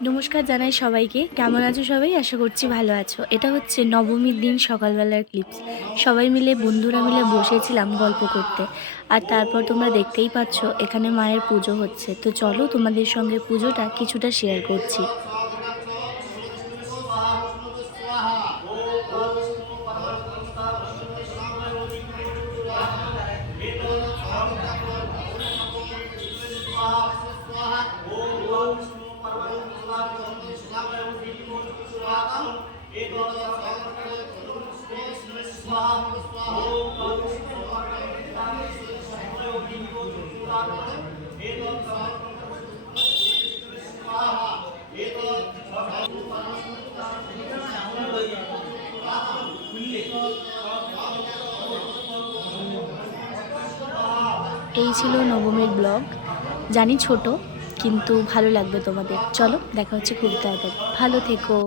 নমস্কার জানাই সবাইকে। কেমন আছো সবাই? আশা করছি ভালো আছো। এটা হচ্ছে নবমীর দিন সকালবেলার ক্লিপস। সবাই মিলে বন্ধুরা মিলে বসেছিলাম গল্প করতে। আর তারপর তোমরা দেখতেই পাচ্ছ এখানে মায়ের পুজো হচ্ছে। তো চলো তোমাদের সঙ্গে পুজোটা কিছুটা শেয়ার করছি। এই ছিল নবমীর ব্লগ। জানি ছোট, কিন্তু ভালো লাগবে তোমাদের। চলো দেখা হচ্ছে খুব তাড়াতাড়ি। ভালো থেকো।